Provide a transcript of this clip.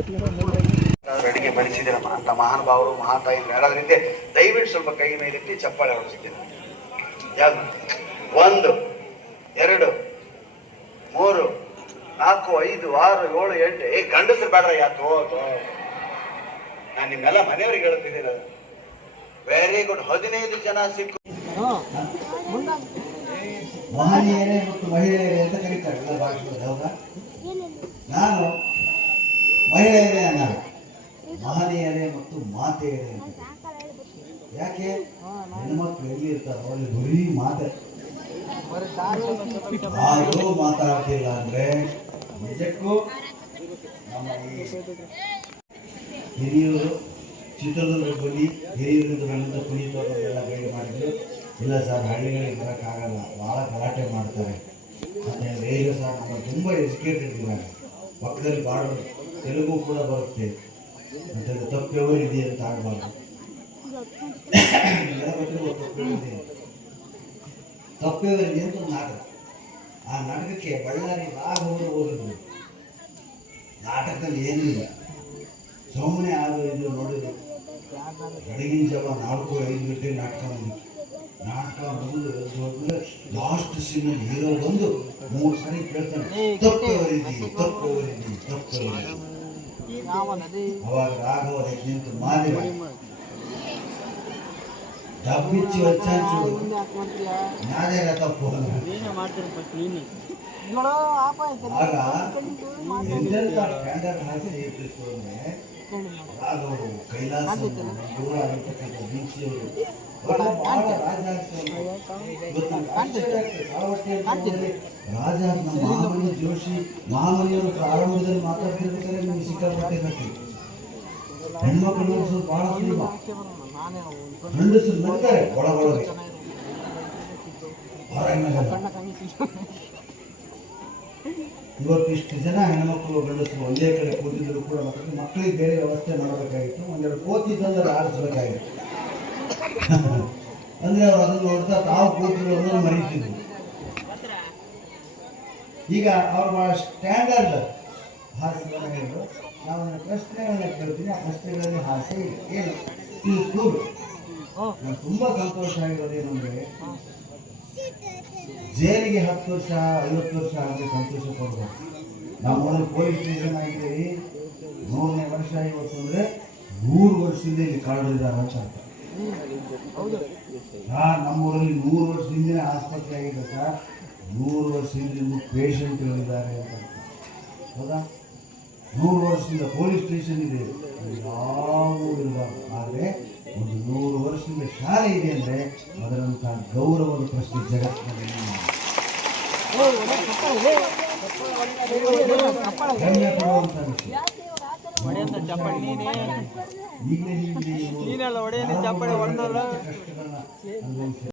ಅಡಿಗೆ ಬಡಿಸಿದ್ದೀರಮ್ಮ ಅಂತ ಮಹಾನುಭಾವರು ಮಹಾತಾಯಿಗಳು ಯಾರಾದ್ರಿಂದ ದಯವಿಟ್ಟು ಸ್ವಲ್ಪ ಕೈ ಮೇಲೆತ್ತಿ ಚಪ್ಪಾಳೆ ಹೊಡಿಸಿದ್ದೀರ. ಯಾವ್ದು 1 2 3 4 5 6 7 8 ಗಂಡಸರು ಬೇಡ್ರ ಯಾತೋ ನಾನು ನಿಮ್ಮೆಲ್ಲ ಮನೆಯವ್ರಿಗೆ ಹೇಳುತ್ತಿದ್ದೀರ. Very good. 15 ಜನ ಸಿಕ್ಕು ಮಹನೀಯರೇ ಮತ್ತು ಮಹಿಳೆಯರೇ ಅಂತ ಕರೀತಾರೆ ಭಾಷೆಯಲ್ಲಿ. ಹೌದಾ? ನಾನು ಮಹಿಳೆಯರೇ ಅನ್ನ ಮಹನೀಯರೇ ಮತ್ತು ಮಾತೆಯರೇ ಅಂತ. ಯಾಕೆ ಹೆಣ್ಮಕ್ಳು ಎಲ್ಲಿ ಇರ್ತಾರೋ ಅಲ್ಲಿ ಬರೀ ಮಾತೆ ಯಾರೂ ಮಾತಾಡ್ತಿಲ್ಲ ಅಂದ್ರೆ ನಿಜಕ್ಕೂ ನಮ್ಮ ಈ ಹಿರಿಯರು ಚಿತ್ರದುರ್ಗ ಬನ್ನಿ ಹಿರಿಯರಿಂದ ಬಂದ ಪುನೀತವರೆಲ್ಲ ಗೈಡ್ ಮಾಡಿದ್ರು. ಇಲ್ಲ ಸರ್ ಹಳ್ಳಿಗಳಿಗೆ ಬರೋಕ್ಕಾಗಲ್ಲ, ಭಾಳ ಗಲಾಟೆ ಮಾಡ್ತಾರೆ ಅಂತ ಹೇಳಿ ಸರ್ ನಮ್ಮ ತುಂಬ ಎಜುಕೇಟೆಡ್ ಇದ್ದಾರೆ, ಪಕ್ಕದಲ್ಲಿ ಭಾಳ ತೆಲುಗು ಕೂಡ ಬರುತ್ತೆ ಅಂತ ತಪ್ಪೆವರು ಇದೆ ಅಂತ ಆಗಬಾರ್ದು. ತಪ್ಪೆಯವರಿಗೆ ಅಂತ ಒಂದು ನಾಟಕ, ಆ ನಾಟಕಕ್ಕೆ ಬಳ್ಳಾರಿ ರಾಘವರು ಹೋಗಿದ್ರು. ನಾಟಕದಲ್ಲಿ ಏನಿಲ್ಲ, ಸುಮ್ಮನೆ ಅದು ಇದು ನೋಡಿದ್ರು. ಬೆಳಗಿನ ಜಾವ 4-5 ಗಂಟೆ ನಾಟಕ ಮುಗಿದು ಲಾಸ್ಟ್ ಸೀನಲ್ಲಿ ಹೀರೋ ಬಂದು 3 ಸಾರಿ ಕೇಳ್ತಾನೆ, ತಪ್ಪವರಿದ್ದೀವಿ ತಪ್ಪವರಿದ್ದೀವಿ ತಪ್ಪವರಿದ್ದೀವಿ. ಅವಾಗ ರಾಘವ ನಿಂತು ಮಾರಿ ಡಬ್ಬಿಚ್ಚಿ వచ్చాను ನಾನೇನ ತಪ್ಪು ಆಗ ಎಂತೆಂತ ಕ್ಯಾಂಡಲ್ ಹಾಕಿ ಇಟ್ಟಿರ್ತಂದ್ರೆ ರಾಘವರು ಕೈಲಾಸ ದೂರ ಆಗಿರ್ತಕ್ಕಂಥ ಬೀಚಿಯವರು ಬಹಳ ರಾಜ ನಮ್ಮ ಮಹಾಮನಿ ಜೋಶಿ ಮಹಾಮನಿಯವರು ಪ್ರಾರಂಭದಲ್ಲಿ ಮಾತಾಡ್ತಿರ್ಬೇಕಾದ್ರೆ ನಿಮ್ಗೆ ಸಿಕ್ಕಾಪಟ್ಟೆ ಹೆಣ್ಮಕ್ಳು ಸ್ವಲ್ಪ ಬಹಳ ಸುಲಭ, ಗಂಡಸರು ನಗ್ತಾರೆ ಒಳಗೊಳಗೆ. ಇವತ್ತು ಇಷ್ಟು ಜನ ಹೆಣ್ಮಕ್ಳು ಗಂಡಸರು ಒಂದೇ ಕಡೆ ಕೂತಿದ್ರು ಕೂಡ ಮಕ್ಕಳಿಗೆ ಬೇರೆ ವ್ಯವಸ್ಥೆ ಮಾಡಬೇಕಾಗಿತ್ತು. ಒಂದೆರಡು ಕೋತಿ ತಂದರೆ ಆರಿಸ್ಬೇಕಾಗಿತ್ತು. ಅಂದ್ರೆ ಅವ್ರು ಅದನ್ನು ನೋಡ್ತಾ ತಾವು ಕೂತಿದ್ರು ಅನ್ನೋದು ಮರೀತಿದ್ರು. ಈಗ ಅವ್ರು ಬಹಳ ಸ್ಟ್ಯಾಂಡರ್ಡ್ ಹಾಸ್ಯಗಳನ್ನ ಹೇಳಿದ್ರು. ನಾವು ಪ್ರಶ್ನೆಗಳನ್ನ ಕೇಳ್ತೀನಿ, ಆ ಪ್ರಶ್ನೆಗಳಲ್ಲಿ ಹಾಸ್ಯ ಏನು ತಿಳಿಸ್ಬೋದು. ನಾನು ತುಂಬ ಸಂತೋಷ ಆಗಿರೋದೇನು ಅಂದರೆ ಜೈಲಿಗೆ 10 ವರ್ಷ 50 ವರ್ಷ ಹಾಗೆ ಸಂತೋಷ ಪಡ್ಬೋದು. ನಮ್ಮಲ್ಲಿ ಪೊಲೀಸ್ ಸ್ಟೇಷನ್ ಆಗಿದ್ದೀವಿ 100ನೇ ವರ್ಷ ಇವತ್ತು ಅಂದರೆ 100 ವರ್ಷದಿಂದ ಇಲ್ಲಿ ಕಾಡಿದ್ದಾರೆ ಅಂತ. ನಮ್ಮೂರಲ್ಲಿ 100 ವರ್ಷದಿಂದ ಆಸ್ಪತ್ರೆ ಆಗಿದೆ ಸರ್, 100 ವರ್ಷದಿಂದ ಪೇಷಂಟ್ಗಳಿದ್ದಾರೆ ಅಂತ. ಹೌದಾ? 100 ವರ್ಷದಿಂದ ಪೊಲೀಸ್ ಸ್ಟೇಷನ್ ಇದೆ, ಯಾವೂ ಇರಬಾರ್ದು. ಆದರೆ ಒಂದು 100 ವರ್ಷದಿಂದ ಶಾಲೆ ಇದೆ ಅಂದರೆ ಅದರಂಥ ಗೌರವದ ಪ್ರಶ್ನೆ ಜಗತ್ತಿನಲ್ಲಿ ಹೆಮ್ಮೆ ಪಡುವಂಥ ವಿಷಯ. ಈಗಲೇ